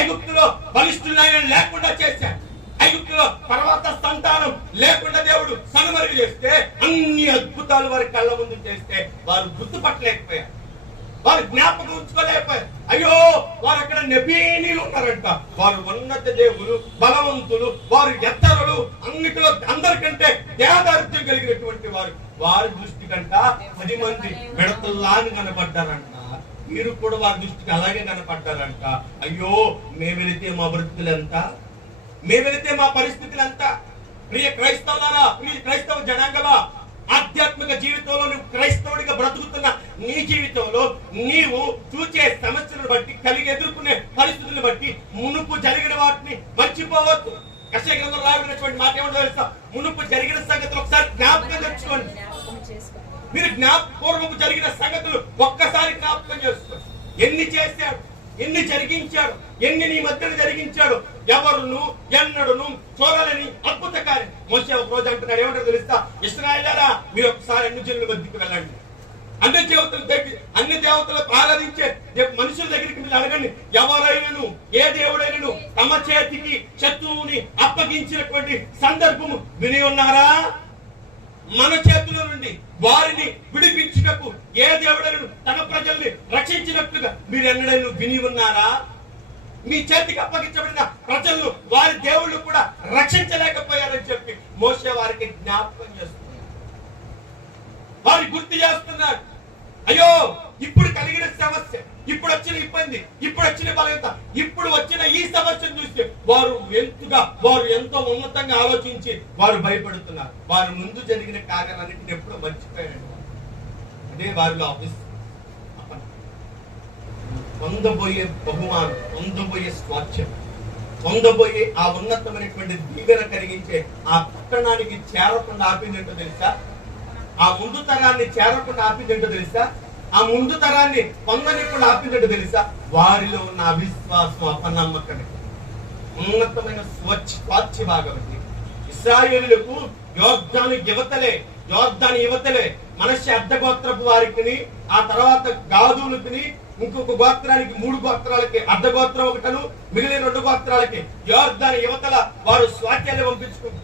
ఐగుప్తులో బలిష్ఠులైన లేకుండా చేశాడు. ఐగుప్తులో పర్వత సంతానం లేకుండా దేవుడు కనుమరుగు చేస్తే, అన్ని అద్భుతాలు వారి కళ్ళ ముందు చేస్తే వారు గుర్తుపట్టలేకపోయారు, వారు జ్ఞాపకం ఉంచుకోలేకపోయారు. అయ్యో వారు అక్కడ నెబీనీలు ఉన్నారంట. వారు ఉన్నత దేవులు, బలవంతులు, వారు ఎత్తరులు, అన్నిటిలో అందరికంటే దేవదారిత్యం కలిగినటువంటి వారు. వారి దృష్టి కంట 10 మంది మిడతల్లాగా కనబడ్డారంట. మీరు కూడా వారి దృష్టికి అలాగే కనపడ్డారంట. అయ్యో, మేము వెళితే మా బ్రతుకులు ఎంత, మేము వెళితే మా పరిస్థితులు ఎంత. ప్రియ క్రైస్తవులారా, ప్రియ క్రైస్తవ జనాంగమా, ఆధ్యాత్మిక జీవితంలో నువ్వు క్రైస్తవుడిగా బ్రతుకుతున్న నీ జీవితంలో నీవు చూచే సమస్యలను బట్టి, కలిగి ఎదుర్కొనే పరిస్థితులను బట్టి మునుపు జరిగిన వాటిని మర్చిపోవద్దు. యెషయా గ్రంథంలో రాయబడినటువంటి మాట ఏమంటో తెలుసా? మునుపు జరిగిన సంగతులు ఒకసారి జ్ఞాపకం తెచ్చుకోండి. మీరు జ్ఞాపకపూర్వకు జరిగిన సంగతులు ఒక్కసారి జ్ఞాపకం చేసుకోండి. ఎన్ని చేశాడు, ఎన్ని జరిగించాడు, ఎన్ని నీ మధ్యలో జరిగించాడు, ఎవరును ఎన్నడును చూడలేని అద్భుత కార్యం. మోషే ఒక రోజు అంటున్నాడు, ఏమంటారు తెలుసా? ఇశ్రాయేలులారా, మీరు ఒకసారి అన్ని జనుల మధ్యకి వెళ్ళండి, అన్ని దేవతలకు ఆరాధించే మనుషుల దగ్గరికి మీరు అడగండి. ఎవరైనను ఏ దేవుడైనను తమ చేతికి శత్రువుని అప్పగించినటువంటి సందర్భము విని ఉన్నారా? మన చేతుల నుండి వారిని విడిపించుటకు ఏ దేవుడైనను తన ప్రజల్ని రక్షించినట్లుగా మీరు ఎన్నడైనా విని ఉన్నారా? మీ చేతికి అప్పగించబడిన ప్రజలను వారి దేవుళ్ళు కూడా రక్షించలేకపోయారని చెప్పి మోషే వారికి జ్ఞాపకం చేస్తున్నారు, వారి గుర్తు చేస్తున్నారు. అయ్యో, ఇప్పుడు కలిగిన సమస్య, ఇప్పుడు వచ్చిన ఇబ్బంది, ఇప్పుడు వచ్చిన బలహీనత, ఇప్పుడు వచ్చిన ఈ సమస్యను చూసి వారు ఎంతో ఉన్నతంగా ఆలోచించి వారు భయపడుతున్నారు. వారు ముందు జరిగిన కార్యాలన్నింటినీ ఎప్పుడో మర్చిపోయారు. అదే వారిలో పొందబోయే బహుమానం, పొందబోయే స్వాస్థ్యం, పొందబోయే ఆ ఉన్నతమైనటువంటి దీవెన కలిగించే ఆ పట్టణానికి చేరకుండా ఆపిందేంటో తెలుసా? ఆ ముందు తరాన్ని చేరకుండా ఆపిందేంటో తెలుసా? ఆ ముందు తరాన్ని పొందనికుండా ఆపిందేంటో తెలుసా? వారిలో ఉన్న అవిశ్వాసం, అపనమ్మకం. ఉన్నతమైన స్వాస్థ్య భాగం ఇది. ఇశ్రాయేలులకు యోర్దాను యువతలే మనష్య అర్ధగోత్రపు వారికి, ఆ తర్వాత గాదులకి, ఇంకొక గోత్రానికి 3 గోత్రాలకి అర్ధగోత్రం ఒకటను, మిగిలిన 2 గోత్రాలకి యోర్దాను యువతల వారు స్వాస్థ్యాలు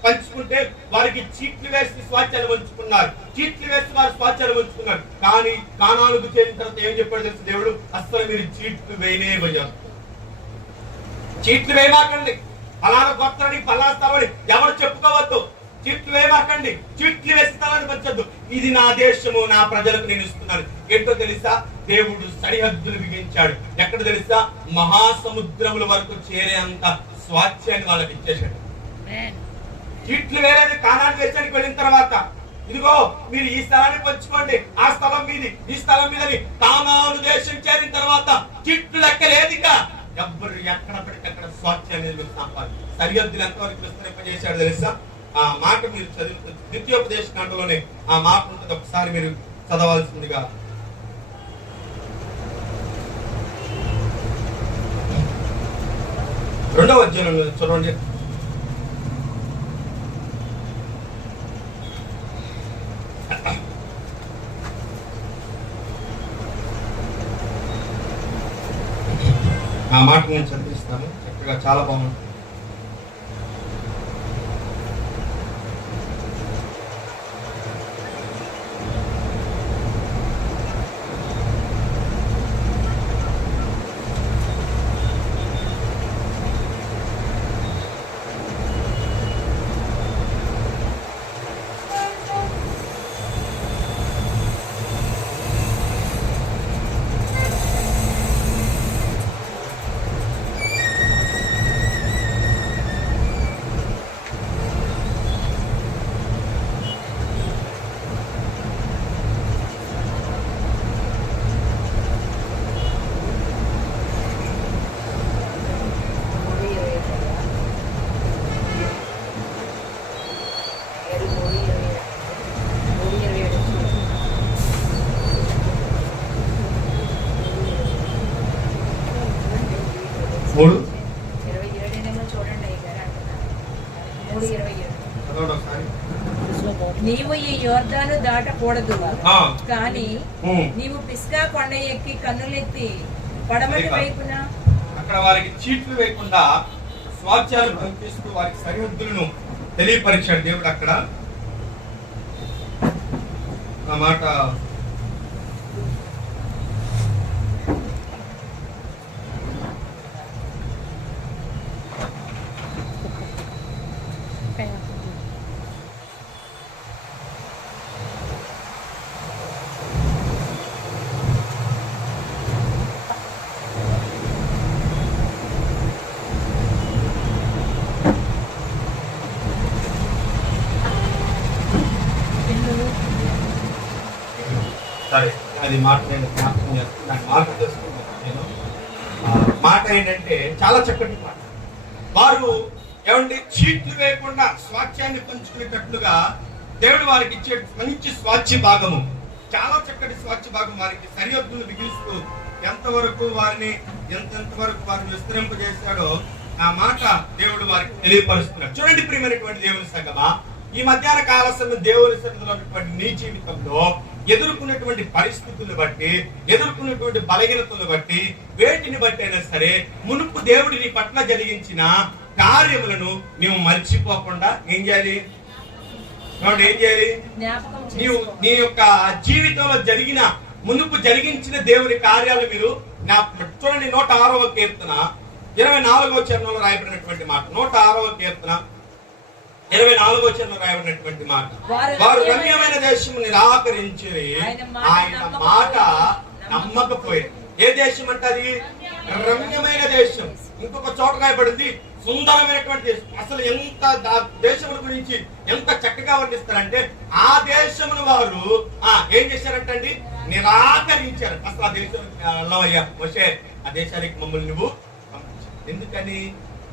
పంచుకుంటే వారికి చీట్లు వేసి స్వాస్థ్యాలు పంచుకున్నారు. చీట్లు వేసి వారు స్వాస్థ్యాలు పంచుకున్నారు. కానీ కానానుకు చేరిన తర్వాత ఏం చెప్పాడు తెలుసు దేవుడు? అస్సలు మీరు చీట్లు వేయలేదు, చీట్లు వేయమాకండి, ఫలానా గోత్రానికి ఫలానా స్థలం ఎవరు చెప్పుకోవద్దు, చీట్లు వేయమాకండి, చీట్లు వేసి స్థలాన్ని పంచొద్దు. ఇది నా దేశము, నా ప్రజలకు నేను ఇస్తున్నాను. ఏంటో తెలుసా? దేవుడు సరిహద్దులు బిగించాడు. ఎక్కడ తెలుసా? మహాసముద్రముల వరకు చేరే అంత స్వాస్థ్యాన్ని వాళ్ళకి ఇచ్చేశాడు. చీట్లు వేరేది కానాను దేశానికి వెళ్ళిన తర్వాత, ఇదిగో మీరు ఈ స్థలాన్ని పంచుకోండి, ఆ స్థలం మీది, ఈ స్థలం మీదని కానాను దేశం చేరిన తర్వాత చీట్లు లెక్కలేదిక. ఎవ్వరు ఎక్కడ పడితే అక్కడ స్వాస్థ్యాన్ని సంపాదించారు. సరిహద్దులు ఎంతవరకు విస్తరింపజేశాడు తెలుసా? ఆ మాట మీరు చదివి ద్వితీయోపదేశ కాండలోనే ఆ మాట ఉంటుంది, ఒకసారి మీరు చదవాల్సిందిగా. రెండవ అధ్యాయంలో చూడండి. ఆ మాట నేను చదివిస్తాను, చక్కగా చాలా బాగుంటుంది. నీవు ఈ యోర్దాను దాటకూడదు, కానీ నీవు పిస్గా కొండ ఎక్కి కన్నులెత్తి పడమటి వైపున. అక్కడ వారికి చీట్లు వేయకుండా స్వాస్థ్యాలు పంపిస్తూ వారికి సరిహద్దులను తెలియపరిచాడు దేవుడు. అక్కడ ఆ మాట సరే, అది మాట నేను జ్ఞాపకం చేస్తాను. నాకు మాట తెలుసుకున్నాను నేను. మాట ఏంటంటే చాలా చక్కటి మాట. వారు ఏమండి చీట్లు వేయకుండా స్వాస్థ్యాన్ని పంచుకునేటట్లుగా దేవుడు వారికి ఇచ్చే మంచి స్వాస్థ్య భాగము, చాలా చక్కటి స్వాస్థ్య భాగం. వారికి సరిహద్దులు బిగిస్తూ ఎంతవరకు వారిని ఎంతవరకు వారిని విస్తరింపజేశాడో ఆ మాట దేవుడు వారికి తెలియపరుస్తున్నాడు. చూడండి ప్రియమైనటువంటి దేవుని సంగమా, ఈ మధ్యాహ్న కాల సమయం దేవుని సన్నిధిలో ఉన్నటువంటి నీ జీవితంలో ఎదుర్కొన్నటువంటి పరిస్థితులను బట్టి, ఎదుర్కొన్నటువంటి బలహీనతలను బట్టి, వేటిని బట్టి అయినా సరే మునుపు దేవుడి నీ పట్ల జరిగించిన కార్యములను నీవు మర్చిపోకుండా ఏం చేయాలి? ఏం చేయాలి? నీవు నీ యొక్క జీవితంలో జరిగిన మునుపు జరిగించిన దేవుని కార్యాలు మీరు చూడండి. 106వ కీర్తన 24వ చరణంలో రాయబడినటువంటి మాట. 106వ కీర్తన 24వ చరణంలో రాయబడినటువంటి మాట. వారు రమ్యమైన దేశము నిరాకరించి ఆయన మాట నమ్మకపోయారు. ఏ దేశం అంటే అది రమ్యమైన దేశం. ఇంకొక చోట రాయబడింది సుందరమైనటువంటి దేశం. అసలు ఎంత దేశముల గురించి ఎంత చక్కగా వర్ణిస్తారంటే ఆ దేశమును వారు ఏం చేశారంటండి? నిరాకరించారు. అసలు ఆ దేశం వెళ్ళవయ్యా మోషే, ఆ దేశానికి మమ్మల్ని నువ్వు పంపించావు. ఎందుకని?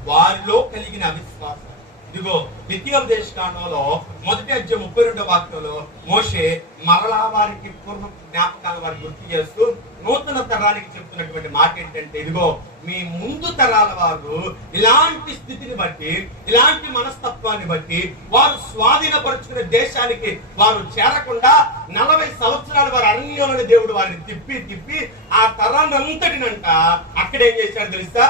వారిలో కలిగిన అవిశ్వాసం. ఇదిగో ద్వితీయోపదేశ కాండంలో 1వ అధ్యాయం 32వ వాక్యంలో మోషే మరలా వారికి పూర్వ జ్ఞాపకాలు వారికి గుర్తు చేస్తూ నూతన తరానికి చెప్తున్నటువంటి మాట ఏంటంటే, ఇదిగో మీ ముందు తరాల వారు ఇలాంటి స్థితిని బట్టి, ఇలాంటి మనస్తత్వాన్ని బట్టి వారు స్వాధీనపరుచుకునే దేశానికి వారు చేరకుండా 40 సంవత్సరాలు వారు అరణ్యంలోని దేవుడు వారిని తిప్పి ఆ తరాన్ని అంతటినంట అక్కడేం చేశాడు తెలుసా?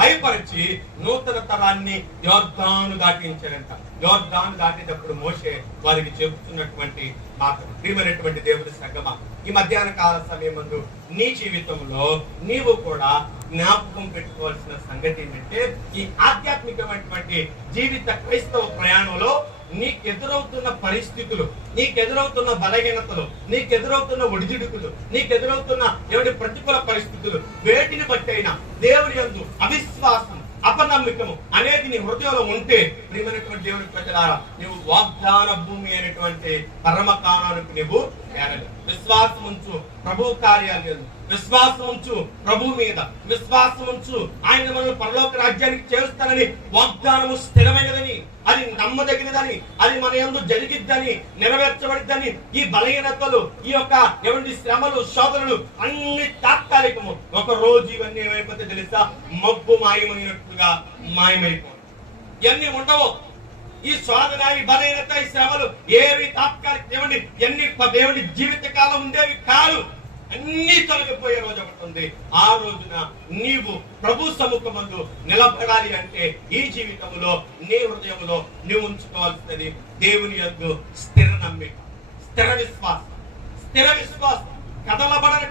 లయపరిచి నూతన తరాన్ని యోర్దాను దాటించాడంట. యోర్దాను దాటేటప్పుడు మోషే వారికి చెబుతున్నటువంటి మాట. ప్రియమైనటువంటి దేవుని సంగమా, ఈ మధ్యాహ్న కాల సమయం ముందు నీ జీవితంలో నీవు కూడా జ్ఞాపకం పెట్టుకోవాల్సిన సంగతి ఏంటంటే, ఈ ఆధ్యాత్మికమైనటువంటి జీవిత క్రైస్తవ ప్రయాణంలో నీకెదురవుతున్న పరిస్థితులు, నీకెదురవుతున్న బలహీనతలు, నీకెదురవుతున్న ఒడిజిడుకులు, నీకెదురవుతున్న ప్రతికూల పరిస్థితులు, వేటిని బట్టి అయినా దేవుని యందు అవిశ్వాసం, అపనమ్మకము అనేది నీ హృదయంలో ఉంటే, ప్రియమైనటువంటి దేవుని ప్రజలారా, నువ్వు వాగ్దాన భూమి అయినటువంటి పరమ కానానికి నువ్వు చేరగలవు. విశ్వాసం ఉంచు ప్రభు కార్యాలు, విశ్వాసం ఉంచు ప్రభు మీద, విశ్వాసం ఉంచు ఆయన మనల్ని పరలోక రాజ్యానికి చేరుస్తానని వాగ్దానము స్థిరమైనదని, అది నమ్మదగినదని, అది మన యందు జరిగిద్దని, నెరవేర్చబడిద్దని. ఈ బలహీనతలు, ఈ యొక్క శ్రమలు, శోధనలు అన్ని తాత్కాలికము. ఒక రోజు ఇవన్నీ ఏమైపోతే తెలుసా? మబ్బు మాయమైనట్లుగా మాయమైపోతుంది. ఇవన్నీ ఉండవు. ఈ శోధన, ఈ బలహీనత, ఈ శ్రమలు ఏవి తాత్కాలిక దేవుని జీవిత కాలం ఉండేవి కాదు. అన్ని తొలగిపోయే రోజు ఒకటి ఉంది. ఆ రోజున నీవు ప్రభు సముఖమందు నిలబడాలి అంటే ఈ జీవితంలో, నీ హృదయంలో నీవు ఉంచుకోవాల్సినది దేవుని యందు స్థిర నమ్మిక, స్థిర విశ్వాసం,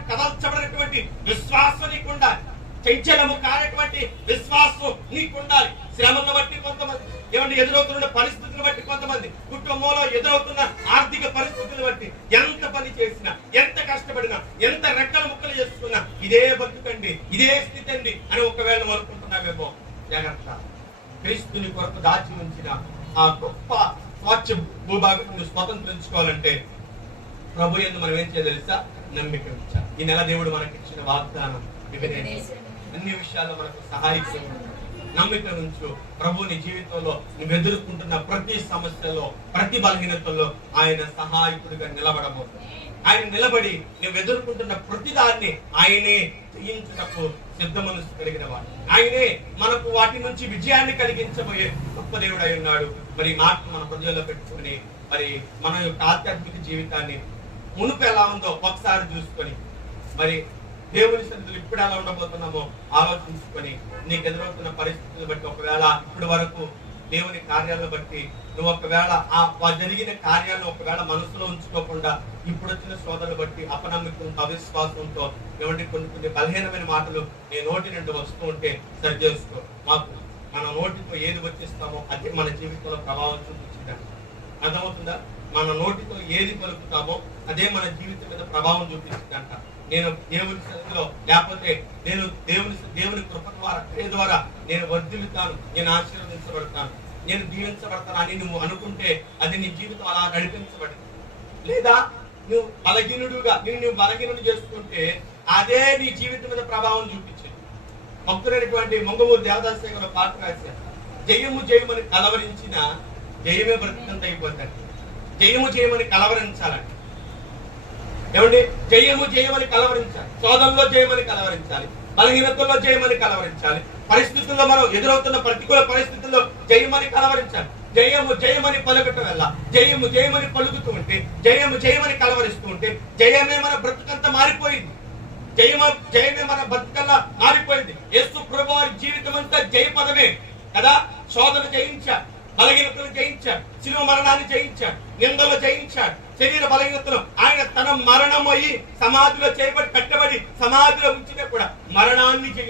కదల్చబడినటువంటి విశ్వాసం నీకుండాలి. చంచలము కానటువంటి విశ్వాసం నీకుండాలి. శ్రమను బట్టి కొంతమంది, ఎదురవుతున్న పరిస్థితులను బట్టి కొంతమంది, కుటుంబంలో ఎదురవుతున్న ఆర్థిక పరిస్థితులను బట్టి ఎంత పని చేసినా, ఎంత కష్టపడినా, ఎంత రెక్కల ముక్కలు చేసుకున్నా ఇదే బతుకండి, ఇదే స్థితి అండి అని ఒకవేళ అనుకుంటున్నావేమో, జాగ్రత్త. క్రీస్తుని కొరకు దాచి ఉంచిన ఆ గొప్ప స్వచ్ఛ భూభాగం స్వతంత్రించుకోవాలంటే ప్రభు యందు మనం ఏం చేయాలి తెలుసా? నమ్మిక ఉంచాలి. ఈ నెల దేవుడు మనకి ఇచ్చిన వాగ్దానం అన్ని విషయాల్లో మనకు సహాయకుడు. నమ్మిక నుంచు ప్రభుని జీవితంలో నువ్వు ఎదుర్కొంటున్న ప్రతి సమస్యలో, ప్రతి బలహీనతల్లో ఆయన సహాయకుడిగా నిలబడబోతుంది. ఆయన నిలబడి నువ్వు ఎదుర్కొంటున్న ప్రతి దాన్ని ఆయనే జయించుటకు సిద్ధ మనసు కలిగిన వాడు. ఆయనే మనకు వాటి నుంచి విజయాన్ని కలిగించబోయే గొప్ప దేవుడు అయి ఉన్నాడు. మరి మాట మన హృదయంలో పెట్టుకుని మరి మన యొక్క ఆధ్యాత్మిక జీవితాన్ని మునుపు ఎలా ఉందో ఒకసారి చూసుకొని, మరి దేవుని సన్నిధిలో ఇప్పుడు ఎలా ఉండబోతున్నామో ఆలోచించుకొని, నీకు ఎదురవుతున్న పరిస్థితులను బట్టి, ఒకవేళ ఇప్పటి వరకు దేవుని కార్యాలను బట్టి నువ్వు ఒకవేళ ఆ జరిగిన కార్యాలను ఒకవేళ మనసులో ఉంచుకోకుండా ఇప్పుడు వచ్చిన శోధనలు బట్టి అపనమ్మకంతో, అవిశ్వాసంతో కొన్ని బలహీనమైన మాటలు నీ నోటి నుండి వస్తూ ఉంటే సరి చేసుకో. మన నోటితో ఏది వచ్చిస్తామో అదే మన జీవితంలో ప్రభావం చూపించడానికి అర్థమవుతుందా? మన నోటితో ఏది పలుకుతామో అదే మన జీవితం మీద ప్రభావం చూపించిందంట. నేను దేవుని సన్నిధిలో లేకపోతే నేను దేవుని కృప ద్వారా నేను వర్ధిల్లుతాను, నేను ఆశీర్వదించబడతాను, నేను దీవించబడతాను అని నువ్వు అనుకుంటే అది నీ జీవితం అలా నడిపించబడింది. లేదా నువ్వు బలహీనుడుగా నువ్వు బలహీనుడు చేసుకుంటే అదే నీ జీవితం మీద ప్రభావం చూపించింది. భక్తులైనటువంటి మంగమూరి దేవదాస్ గారు పాట రాశారు, జయము జయమని కలవరించిన జయమే బ్రతికంత అయిపోతాడు. జయము జయమని కలవరించాలండి. ఏమండి, జయము జయమని కలవరించాలి. శోధనలో జయమని కలవరించాలి, బలహీనతల్లో జయమని కలవరించాలి, పరిస్థితుల్లో మనం ఎదురవుతున్న ప్రతికూల పరిస్థితుల్లో జయమని కలవరించాలి. జయము జయమని పలుకటం వల్ల జయము జయమని పలుకుతూ ఉంటే, జయము జయమని కలవరిస్తూ ఉంటే జయమే మన బ్రతుకంతా మారిపోయింది. జయమే మన బ్రతుకల్లా మారిపోయింది. యేసు ప్రభువు వారి జీవితం అంతా జయ పదమే కదా. శోధన జయించాడు, బలహీనతలు జయించాడు, శిలువ మరణాన్ని జయించాడు, నిందలు జయించాడు, శరీర బలహీనతలు ఆయన తన మరణం అయ్యి సమాధిలో చేయబడి కట్టబడి సమాధిలో ఉంచితే కూడా మరణాన్ని జయించాడు.